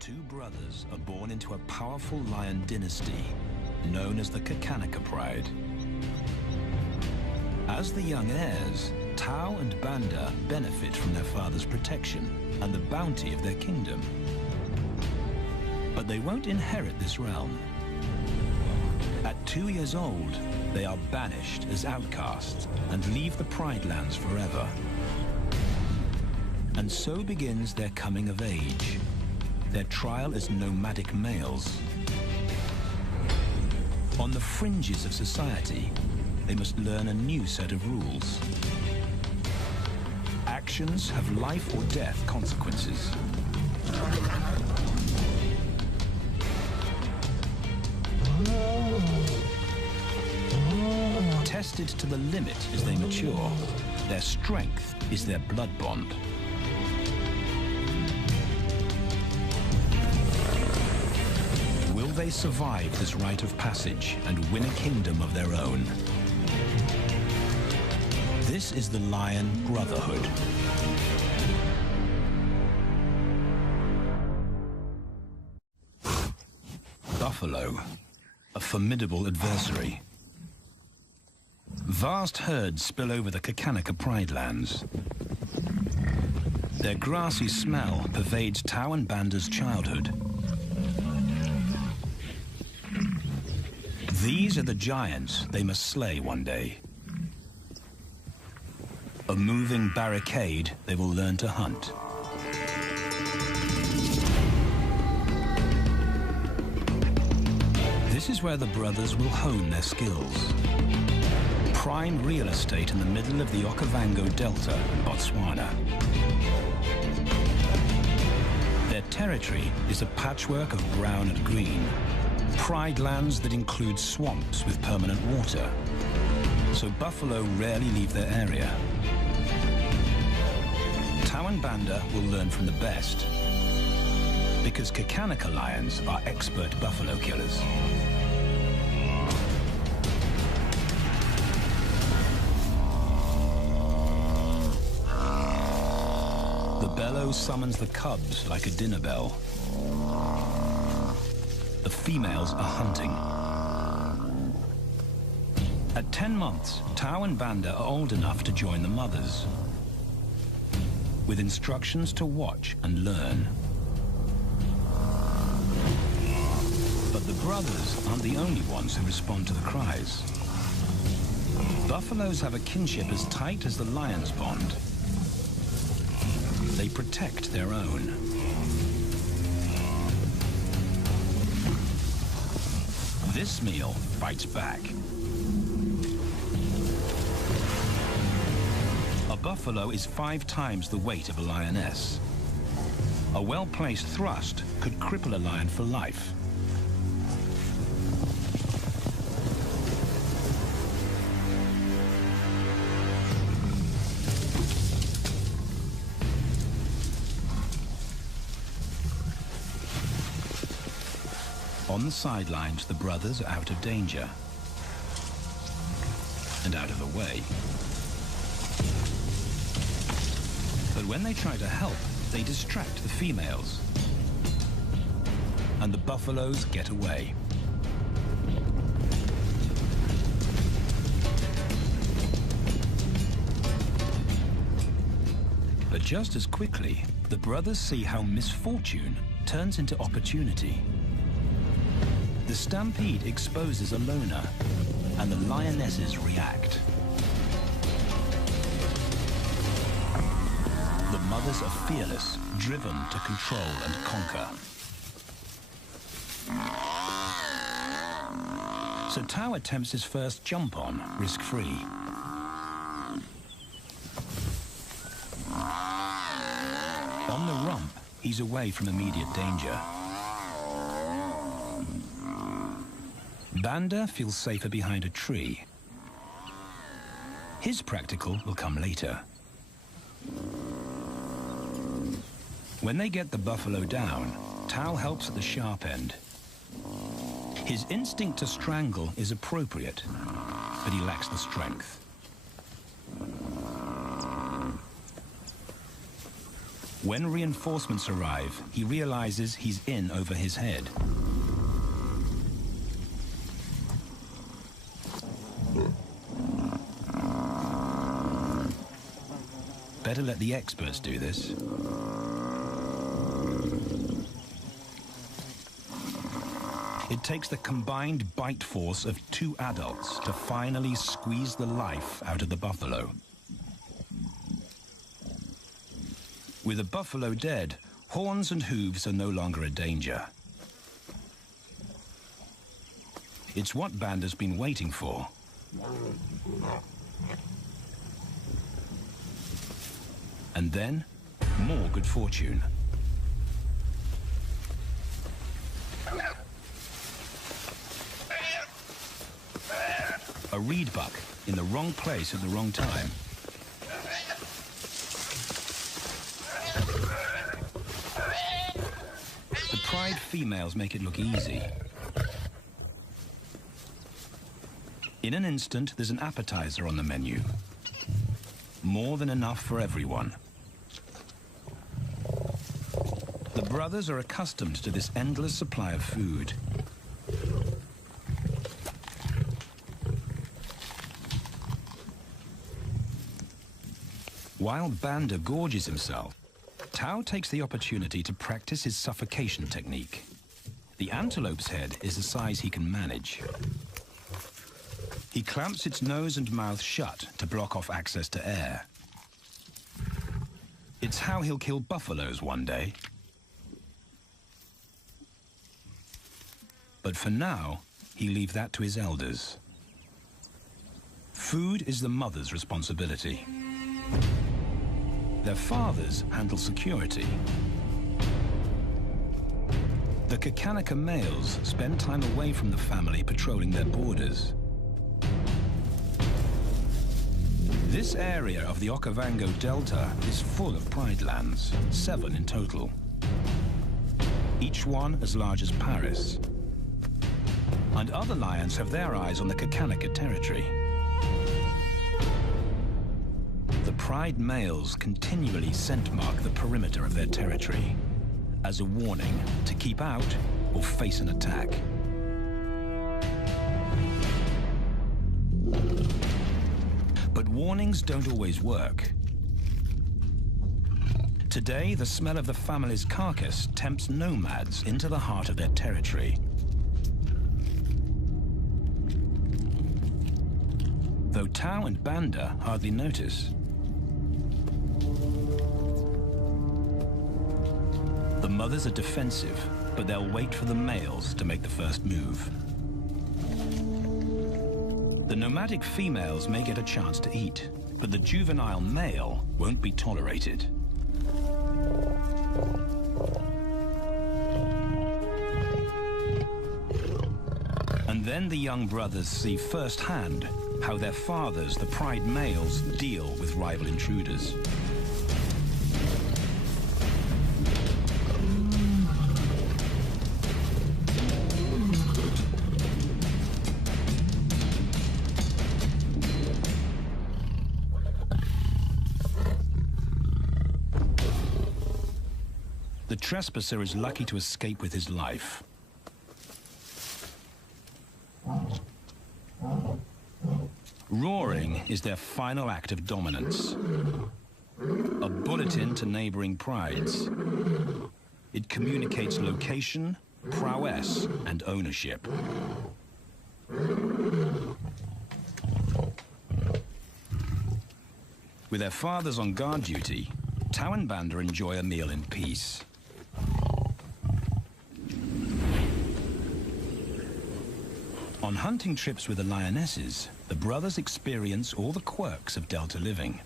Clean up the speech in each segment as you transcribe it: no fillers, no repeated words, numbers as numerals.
Two brothers are born into a powerful lion dynasty known as the Kakanaka Pride. As the young heirs, Tao and Banda benefit from their father's protection and the bounty of their kingdom. But they won't inherit this realm. At 2 years old, they are banished as outcasts and leave the Pride Lands forever. And so begins their coming of age, their trial as nomadic males. On the fringes of society, they must learn a new set of rules. Actions have life or death consequences. Tested to the limit as they mature, their strength is their blood bond. Will they survive this rite of passage and win a kingdom of their own? This is the Lion Brotherhood. Buffalo, a formidable adversary. Vast herds spill over the Kakanaka Pride Lands. Their grassy smell pervades Tao and Banda's childhood. These are the giants they must slay one day. A moving barricade they will learn to hunt. This is where the brothers will hone their skills. Prime real estate in the middle of the Okavango Delta in Botswana. Their territory is a patchwork of brown and green. Pride lands that include swamps with permanent water. So buffalo rarely leave their area. Tao and Banda will learn from the best, because Kakanaka lions are expert buffalo killers. The bellow summons the cubs like a dinner bell. The females are hunting. At 10 months, Tao and Banda are old enough to join the mothers, with instructions to watch and learn. But the brothers aren't the only ones who respond to the cries. Buffaloes have a kinship as tight as the lions' bond. They protect their own. This meal fights back. A buffalo is 5 times the weight of a lioness. A well-placed thrust could cripple a lion for life. On the sidelines, the brothers are out of danger and out of the way. But when they try to help, they distract the females, and the buffaloes get away. But just as quickly, the brothers see how misfortune turns into opportunity. The stampede exposes a loner, and the lionesses react. The mothers are fearless, driven to control and conquer. So Tao attempts his first jump on, risk-free. On the rump, he's away from immediate danger. Banda feels safer behind a tree. His practical will come later. When they get the buffalo down, Tao helps at the sharp end. His instinct to strangle is appropriate, but he lacks the strength. When reinforcements arrive, he realizes he's in over his head. Better let the experts do this. It takes the combined bite force of 2 adults to finally squeeze the life out of the buffalo. With the buffalo dead, horns and hooves are no longer a danger. It's what Banda's been waiting for. And then, more good fortune. A reed buck in the wrong place at the wrong time. The pride females make it look easy. In an instant, there's an appetizer on the menu. More than enough for everyone. The brothers are accustomed to this endless supply of food. While Banda gorges himself, Tao takes the opportunity to practice his suffocation technique. The antelope's head is a size he can manage. He clamps its nose and mouth shut to block off access to air. It's how he'll kill buffaloes one day. But for now, he'll leave that to his elders. Food is the mother's responsibility. Their fathers handle security. The Kakanika males spend time away from the family patrolling their borders. This area of the Okavango Delta is full of pride lands, 7 in total. Each one as large as Paris. And other lions have their eyes on the Kakanika territory. The pride males continually scent mark the perimeter of their territory as a warning to keep out or face an attack. But warnings don't always work. Today, the smell of the family's carcass tempts nomads into the heart of their territory. Though Tao and Banda hardly notice. The mothers are defensive, but they'll wait for the males to make the first move. The nomadic females may get a chance to eat, but the juvenile male won't be tolerated. And then the young brothers see firsthand how their fathers, the pride males, deal with rival intruders. The trespasser is lucky to escape with his life. Roaring is their final act of dominance. A bulletin to neighboring prides. It communicates location, prowess, and ownership. With their fathers on guard duty, Tao and Banda enjoy a meal in peace. On hunting trips with the lionesses, the brothers experience all the quirks of Delta living.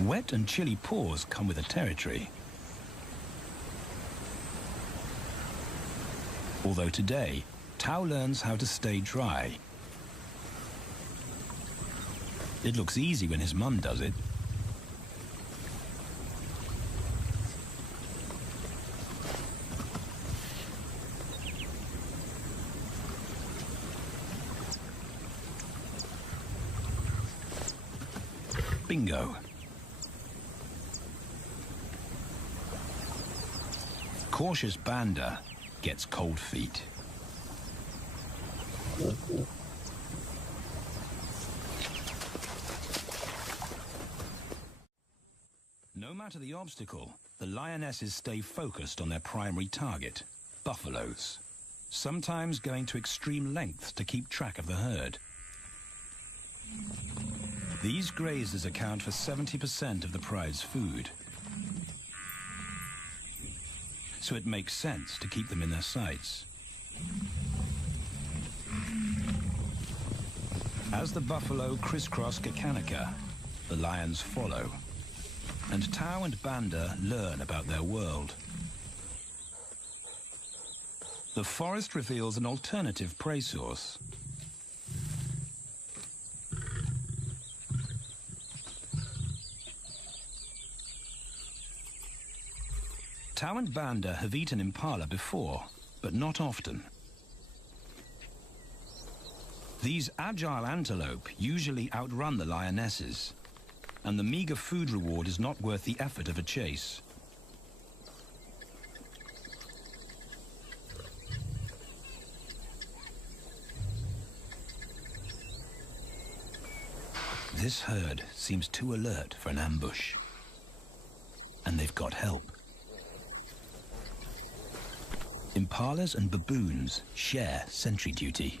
Wet and chilly paws come with the territory. Although today, Tao learns how to stay dry. It looks easy when his mum does it. Bingo. Cautious Banda gets cold feet. No matter the obstacle, the lionesses stay focused on their primary target, buffaloes, sometimes going to extreme lengths to keep track of the herd. These grazers account for 70% of the pride's food, so it makes sense to keep them in their sights. As the buffalo crisscross Kakanika, the lions follow, and Tao and Banda learn about their world. The forest reveals an alternative prey source. Tao and Banda have eaten impala before, but not often. These agile antelope usually outrun the lionesses, and the meager food reward is not worth the effort of a chase. This herd seems too alert for an ambush, and they've got help. Impalas and baboons share sentry duty.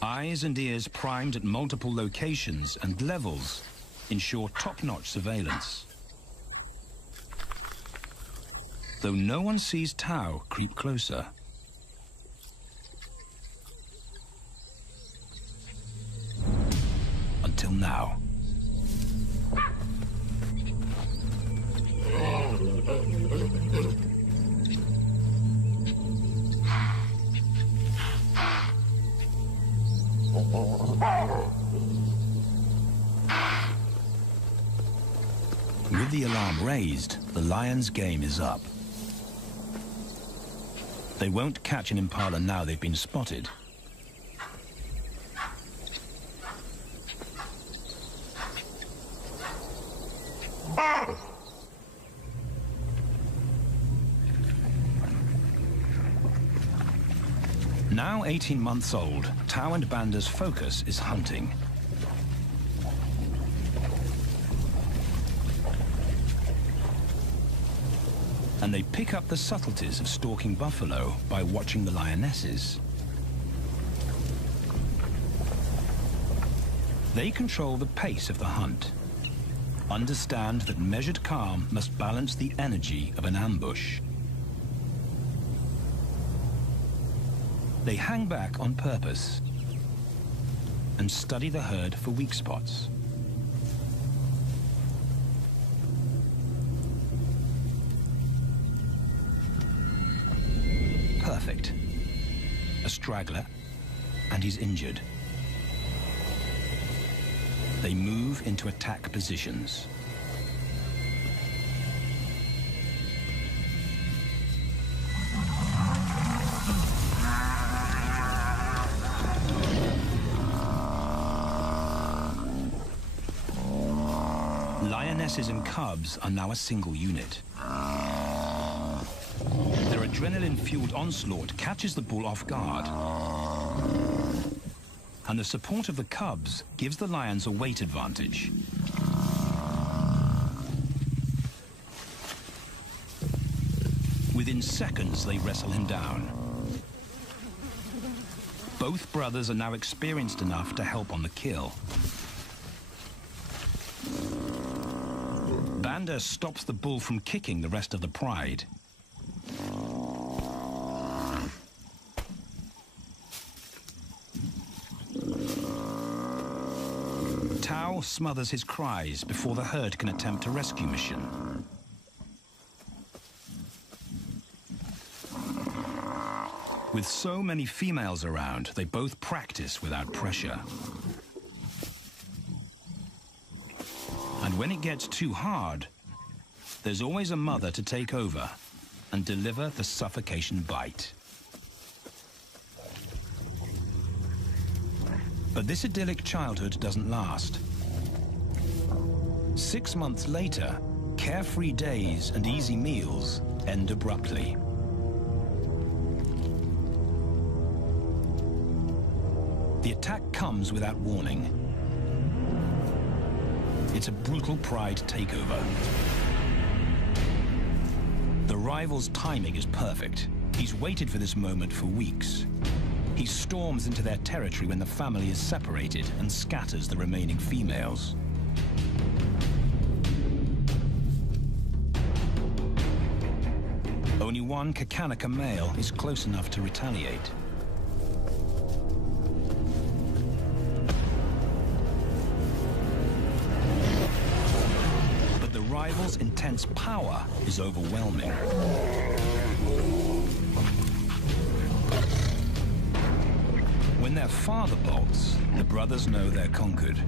Eyes and ears primed at multiple locations and levels ensure top-notch surveillance. Though no one sees Tao creep closer. Until now. With the alarm raised, the lion's game is up. They won't catch an impala now they've been spotted. Now 18 months old, Tao and Banda's focus is hunting. And they pick up the subtleties of stalking buffalo by watching the lionesses. They control the pace of the hunt, understand that measured calm must balance the energy of an ambush. They hang back on purpose and study the herd for weak spots. Perfect. A straggler, and he's injured. They move into attack positions. Lionesses and cubs are now a single unit. Their adrenaline-fueled onslaught catches the bull off guard. And the support of the cubs gives the lions a weight advantage. Within seconds, they wrestle him down. Both brothers are now experienced enough to help on the kill. Banda stops the bull from kicking the rest of the pride. Tao smothers his cries before the herd can attempt a rescue mission. With so many females around, they both practice without pressure. And when it gets too hard, there's always a mother to take over and deliver the suffocation bite. But this idyllic childhood doesn't last. 6 months later, carefree days and easy meals end abruptly. The attack comes without warning. It's a brutal pride takeover. The rival's timing is perfect. He's waited for this moment for weeks. He storms into their territory when the family is separated and scatters the remaining females. Only one Kakanika male is close enough to retaliate. But the rival's intense power is overwhelming. When their father bolts, the brothers know they're conquered.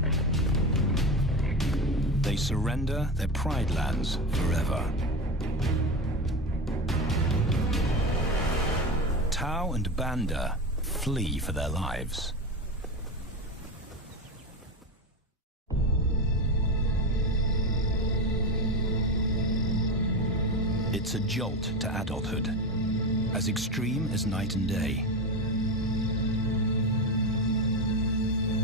They surrender their pride lands forever. Tao and Banda flee for their lives. It's a jolt to adulthood, as extreme as night and day.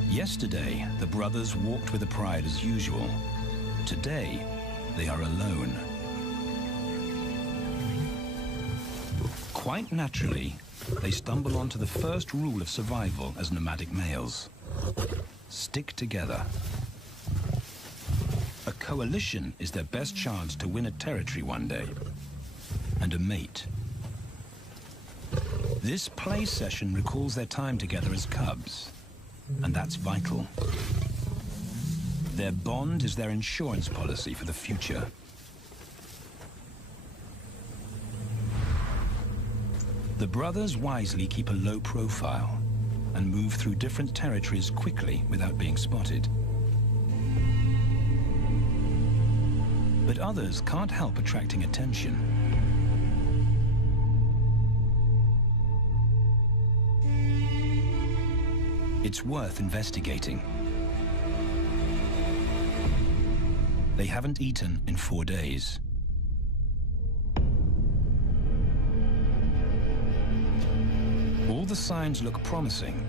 Yesterday, the brothers walked with the pride as usual. Today, they are alone. Quite naturally, they stumble onto the first rule of survival as nomadic males. Stick together. A coalition is their best chance to win a territory one day, and a mate. This play session recalls their time together as cubs, and that's vital. Their bond is their insurance policy for the future. The brothers wisely keep a low profile and move through different territories quickly without being spotted. But others can't help attracting attention. It's worth investigating. They haven't eaten in 4 days. All the signs look promising.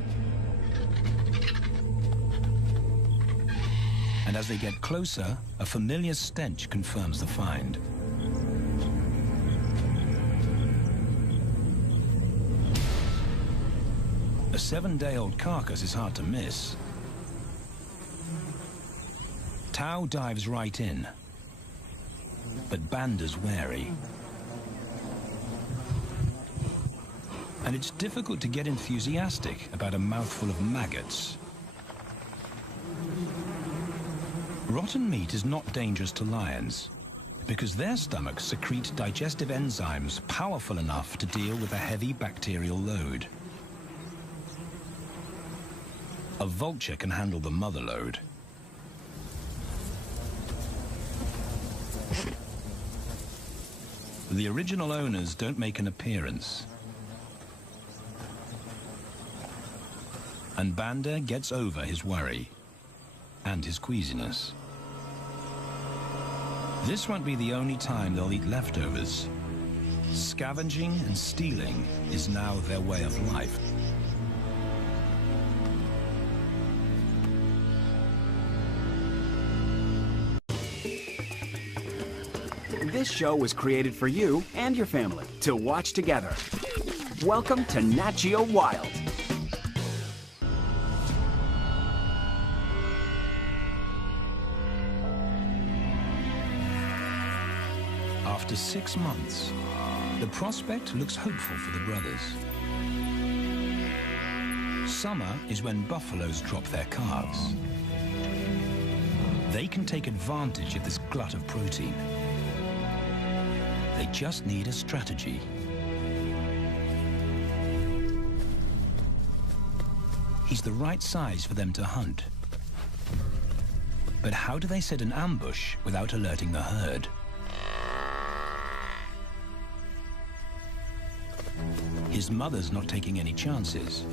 And as they get closer, a familiar stench confirms the find. A 7-day-old carcass is hard to miss. Tao dives right in, but Banda's wary. And it's difficult to get enthusiastic about a mouthful of maggots. Rotten meat is not dangerous to lions, because their stomachs secrete digestive enzymes powerful enough to deal with a heavy bacterial load. A vulture can handle the mother load. The original owners don't make an appearance. And Banda gets over his worry and his queasiness. This won't be the only time they'll eat leftovers. Scavenging and stealing is now their way of life. This show was created for you and your family to watch together. Welcome to Nat Geo Wild. After 6 months, the prospect looks hopeful for the brothers. Summer is when buffaloes drop their calves. They can take advantage of this glut of protein. They just need a strategy. He's the right size for them to hunt. But how do they set an ambush without alerting the herd? His mother's not taking any chances.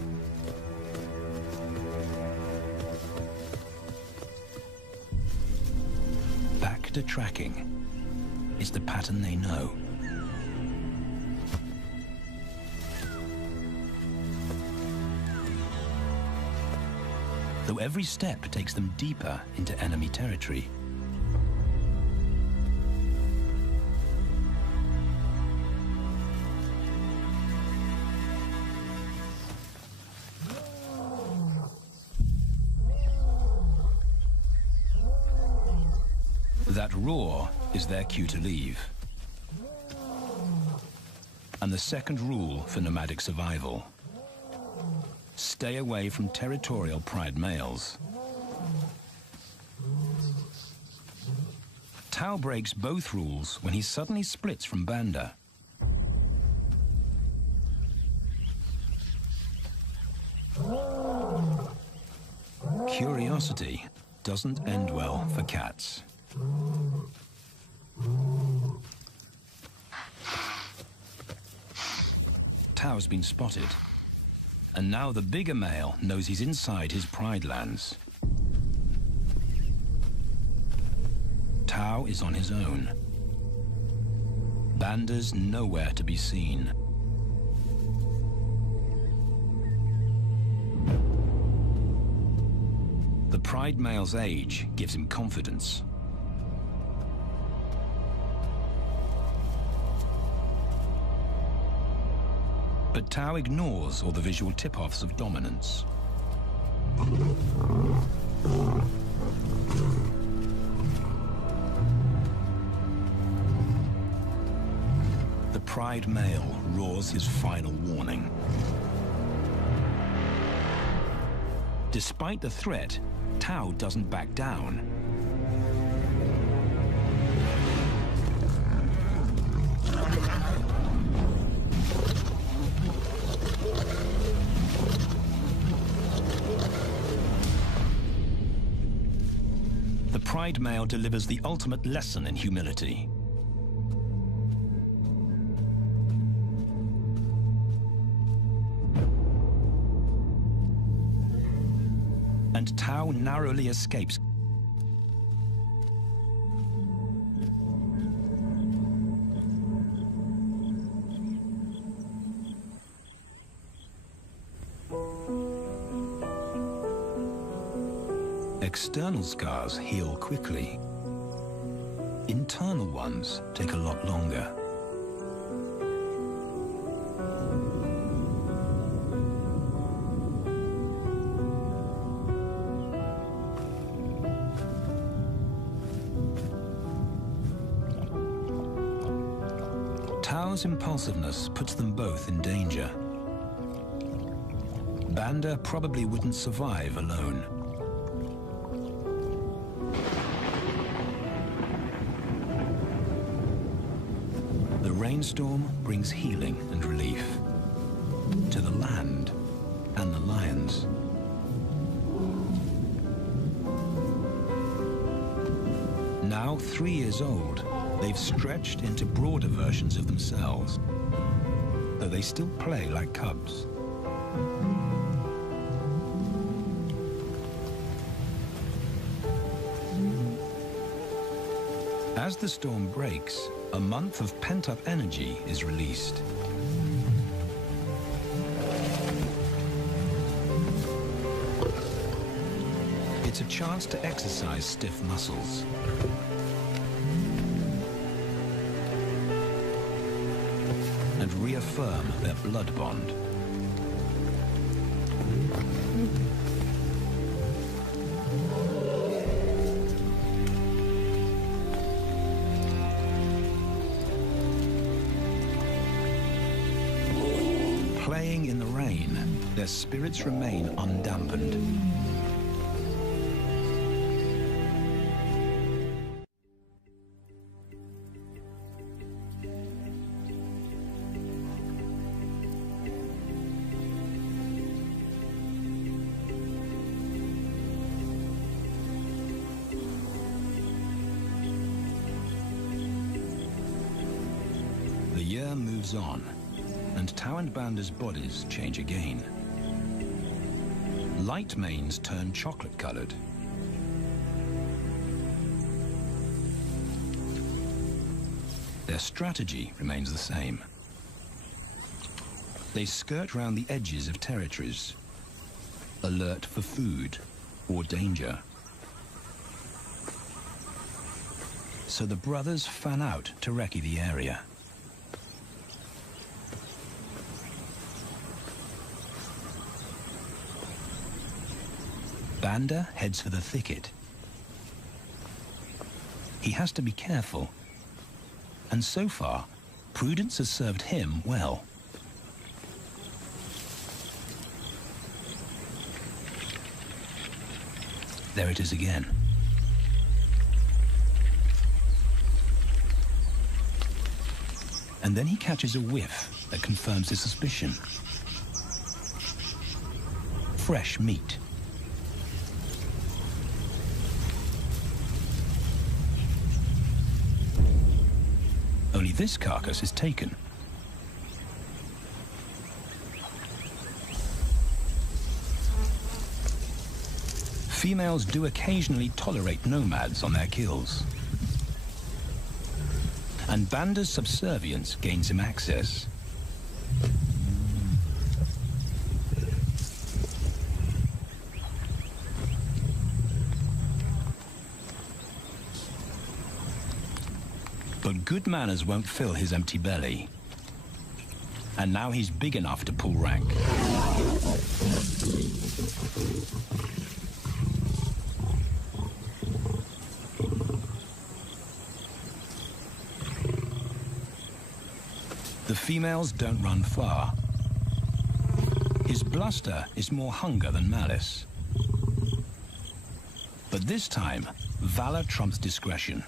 predator tracking. It's the pattern they know. Though every step takes them deeper into enemy territory. That roar is their cue to leave. And the second rule for nomadic survival: stay away from territorial pride males. Tao breaks both rules when he suddenly splits from Banda. Curiosity doesn't end well for cats. Tao's been spotted, and now the bigger male knows he's inside his pride lands. Tao is on his own. Banda's nowhere to be seen. The pride male's age gives him confidence. But Tao ignores all the visual tip-offs of dominance. The pride male roars his final warning. Despite the threat, Tao doesn't back down. The pride male delivers the ultimate lesson in humility. And Tao narrowly escapes. External scars heal quickly. Internal ones take a lot longer. Tao's impulsiveness puts them both in danger. Banda probably wouldn't survive alone. The rainstorm brings healing and relief to the land and the lions. Now 3 years old, they've stretched into broader versions of themselves, though they still play like cubs. As the storm breaks, a month of pent-up energy is released. It's a chance to exercise stiff muscles. And reaffirm their blood bond. Playing in the rain, their spirits remain undampened. The year moves on, and Tao and Banda's bodies change again. Light manes turn chocolate-colored. Their strategy remains the same. They skirt round the edges of territories, alert for food or danger. So the brothers fan out to recce the area. Banda heads for the thicket. He has to be careful, and so far, prudence has served him well. There it is again. And then he catches a whiff that confirms his suspicion. Fresh meat. Only this carcass is taken. Females do occasionally tolerate nomads on their kills. And Banda's subservience gains him access. But good manners won't fill his empty belly. And now he's big enough to pull rank. The females don't run far. His bluster is more hunger than malice. But this time, valor trumps discretion.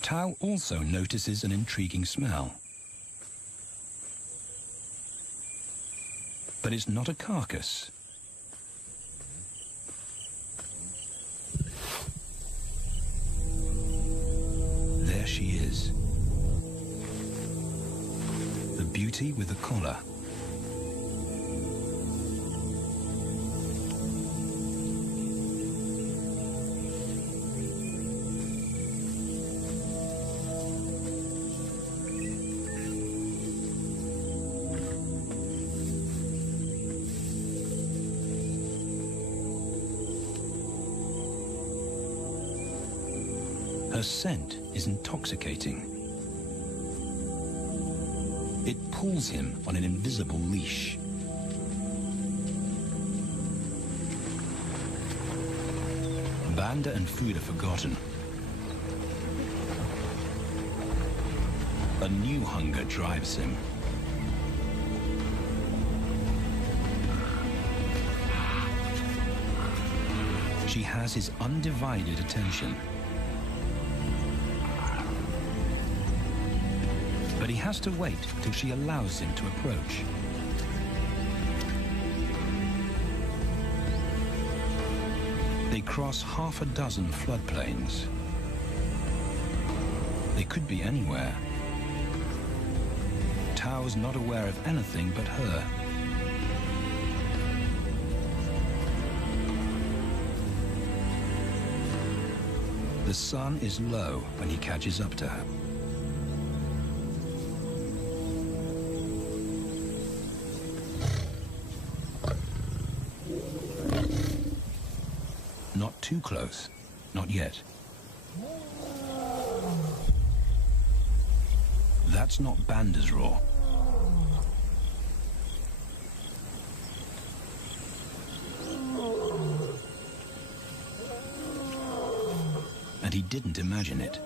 Tao also notices an intriguing smell. But it's not a carcass. There she is. The beauty with the collar. Her scent is intoxicating. It pulls him on an invisible leash. Banda and food are forgotten. A new hunger drives him. She has his undivided attention. But he has to wait till she allows him to approach. They cross half a dozen floodplains. They could be anywhere. Tao's not aware of anything but her. The sun is low when he catches up to her. Not too close. Not yet. That's not Banda's roar. And he didn't imagine it.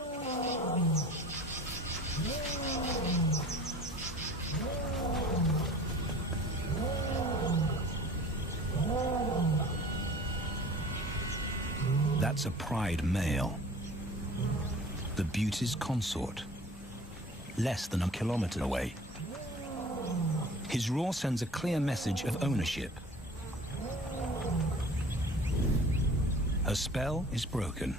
That's a pride male. The beauty's consort. Less than a kilometer away. His roar sends a clear message of ownership. Her spell is broken.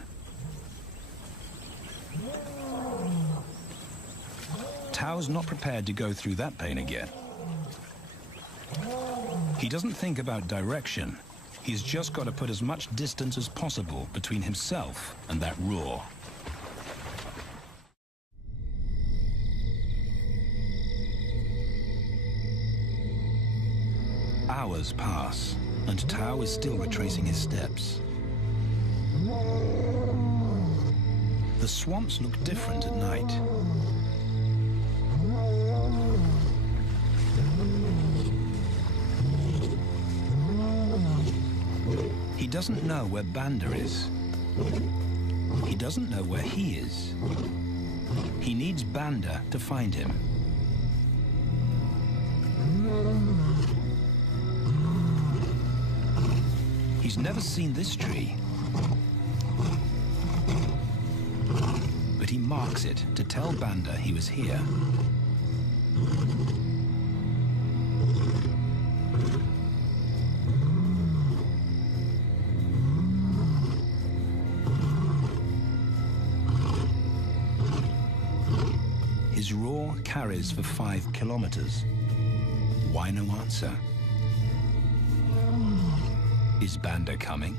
Tao's not prepared to go through that pain again. He doesn't think about direction. He's just got to put as much distance as possible between himself and that roar. Hours pass, and Tao is still retracing his steps. The swamps look different at night. He doesn't know where Banda is. He doesn't know where he is. He needs Banda to find him. He's never seen this tree, but he marks it to tell Banda he was here. His roar carries for 5 kilometers. Why no answer? Is Banda coming?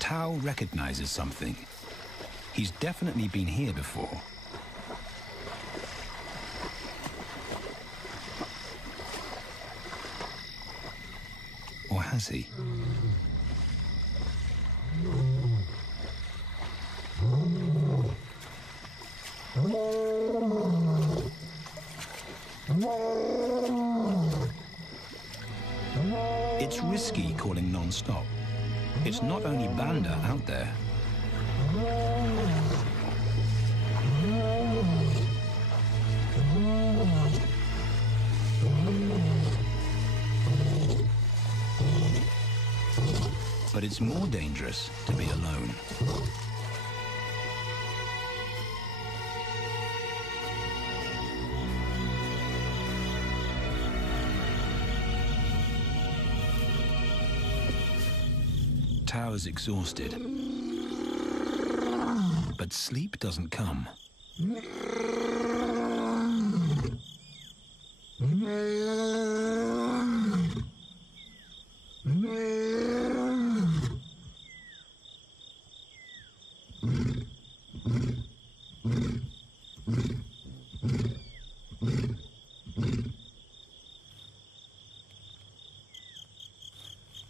Tao recognizes something. He's definitely been here before. Or has he? It's risky calling non-stop. It's not only Banda out there. But it's more dangerous to be alone. Tao is exhausted, but sleep doesn't come.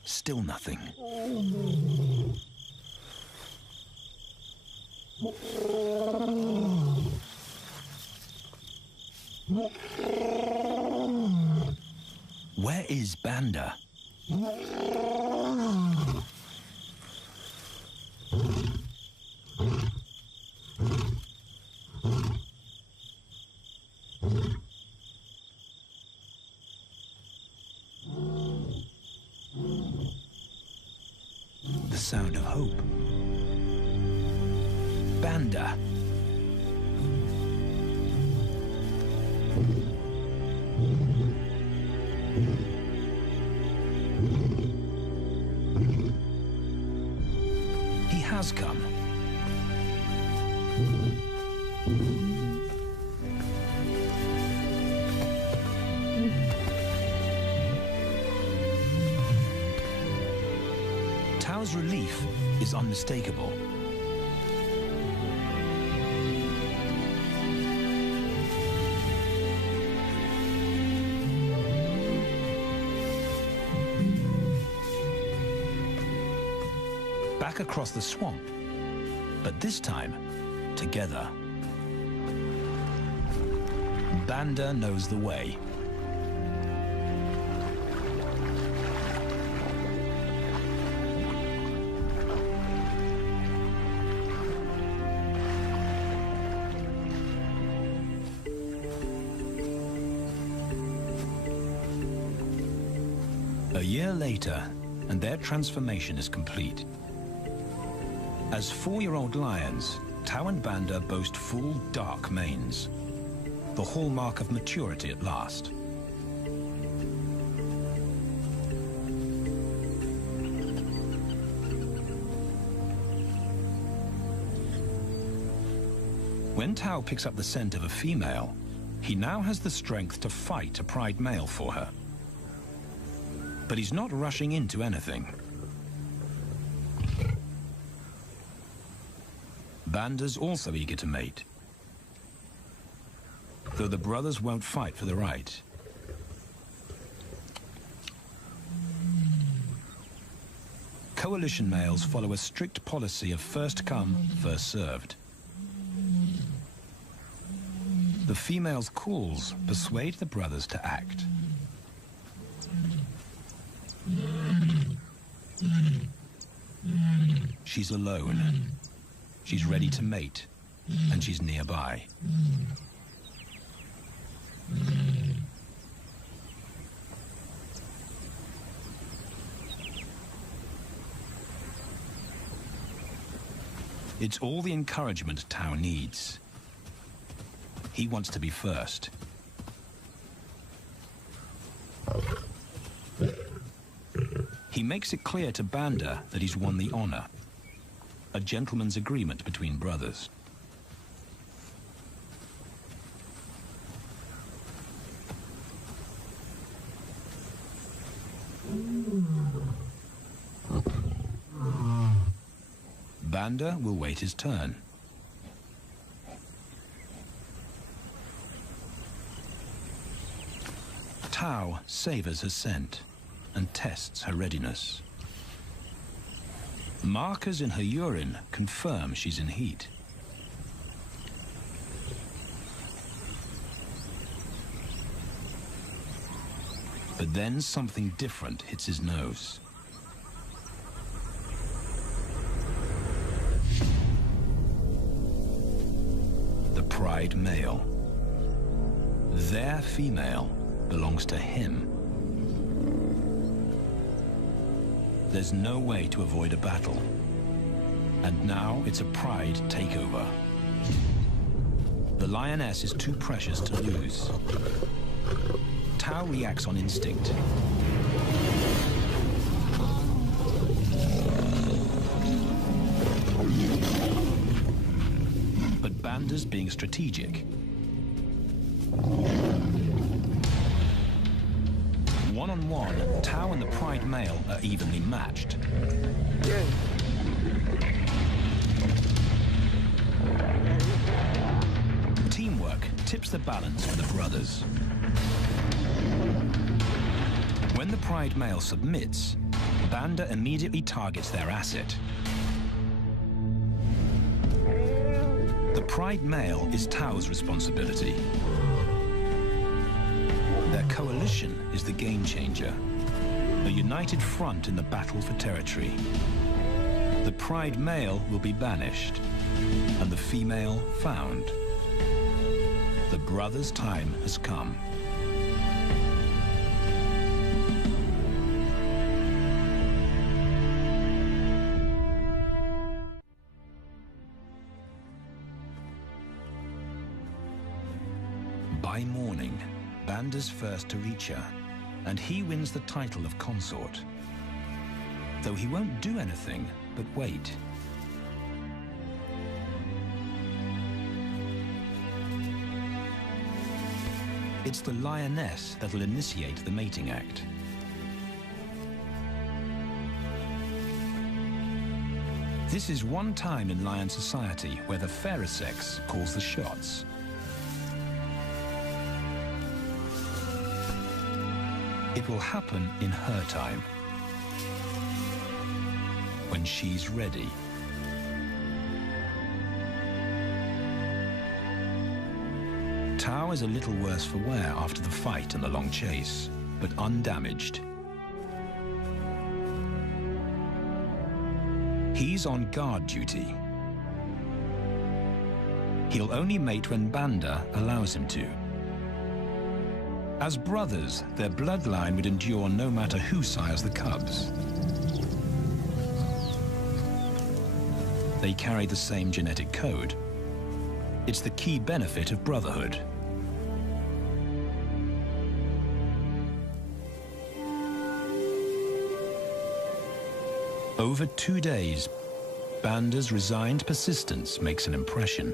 Still nothing. Where is Banda? The sound of hope. Banda. He has come. Tao's relief is unmistakable. Back across the swamp, but this time, together. Banda knows the way. A year later, and their transformation is complete. As 4-year-old lions, Tao and Banda boast full, dark manes, the hallmark of maturity at last. When Tao picks up the scent of a female, he now has the strength to fight a pride male for her. But he's not rushing into anything. Banda's also eager to mate, though the brothers won't fight for the right. Coalition males follow a strict policy of first come, first served. The female's calls persuade the brothers to act. She's alone. She's ready to mate, and she's nearby. It's all the encouragement Tao needs. He wants to be first. He makes it clear to Banda that he's won the honor, a gentleman's agreement between brothers. Banda will wait his turn. Tao savors her scent and tests her readiness. Markers in her urine confirm she's in heat. But then something different hits his nose. The pride male. Their female belongs to him. There's no way to avoid a battle. And now it's a pride takeover. The lioness is too precious to lose. Tao reacts on instinct. But Banda's being strategic. One-on-one, Tao and the pride male are evenly matched. Teamwork tips the balance for the brothers. When the pride male submits, Banda immediately targets their asset. The pride male is Tao's responsibility. Their coalition is the game changer, a united front in the battle for territory. The pride male will be banished, and the female found. The brothers' time has come. By morning, Banda's first to reach her, and he wins the title of consort. Though he won't do anything but wait. It's the lioness that'll initiate the mating act. This is one time in lion society where the fairer sex calls the shots. It will happen in her time, when she's ready. Tao is a little worse for wear after the fight and the long chase, but undamaged. He's on guard duty. He'll only mate when Banda allows him to. As brothers, their bloodline would endure no matter who sires the cubs. They carry the same genetic code. It's the key benefit of brotherhood. Over 2 days, Banda's resigned persistence makes an impression.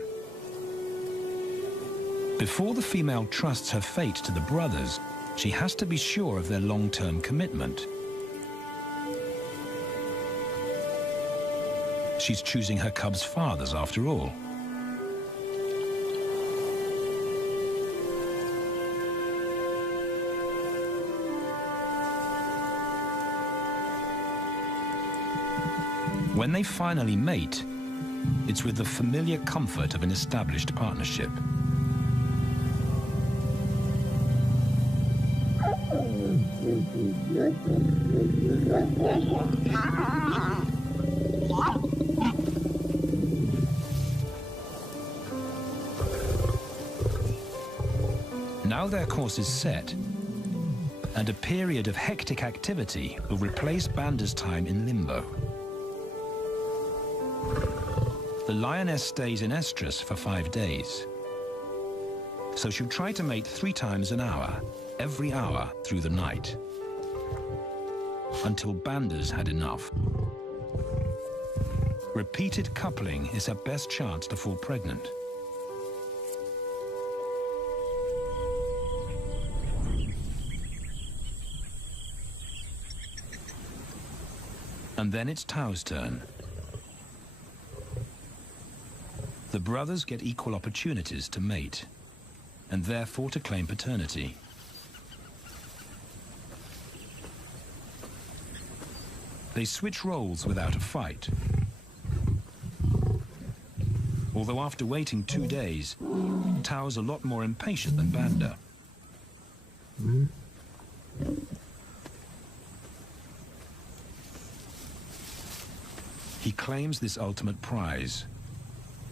Before the female trusts her fate to the brothers, she has to be sure of their long-term commitment. She's choosing her cubs' fathers after all. When they finally mate, it's with the familiar comfort of an established partnership. Now their course is set, and a period of hectic activity will replace Banda's time in limbo. The lioness stays in estrus for 5 days, so she'll try to mate 3 times an hour, every hour through the night, until Banda's had enough. Repeated coupling is her best chance to fall pregnant. And then it's Tao's turn. The brothers get equal opportunities to mate, and therefore to claim paternity. They switch roles without a fight. Although after waiting 2 days, Tao's a lot more impatient than Banda. He claims this ultimate prize,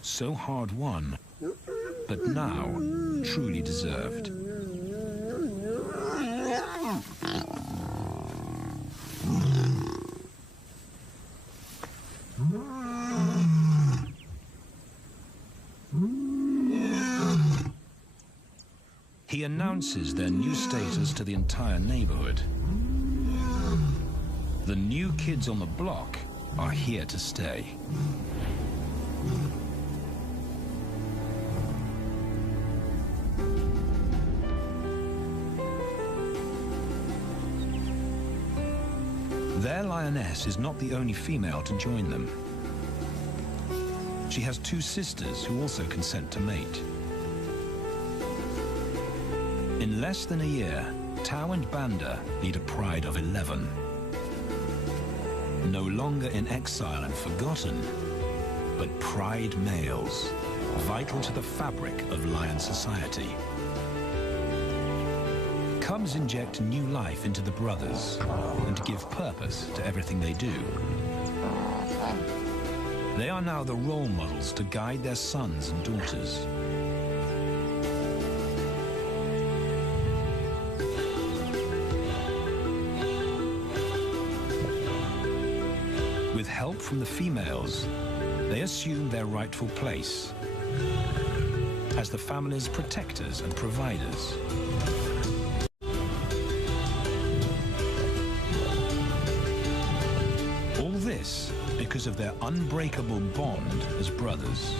so hard won, but now truly deserved. He announces their new status to the entire neighborhood. The new kids on the block are here to stay. Their lioness is not the only female to join them. She has 2 sisters who also consent to mate. In less than a year, Tao and Banda lead a pride of 11. No longer in exile and forgotten, but pride males, vital to the fabric of lion society. Cubs inject new life into the brothers and give purpose to everything they do. They are now the role models to guide their sons and daughters. With help from the females, they assume their rightful place as the family's protectors and providers. All this because of their unbreakable bond as brothers,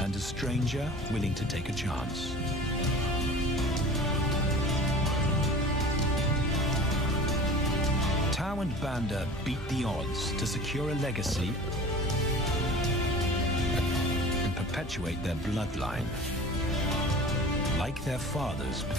and a stranger willing to take a chance. Tao and Banda beat the odds to secure a legacy and perpetuate their bloodline, like their fathers before.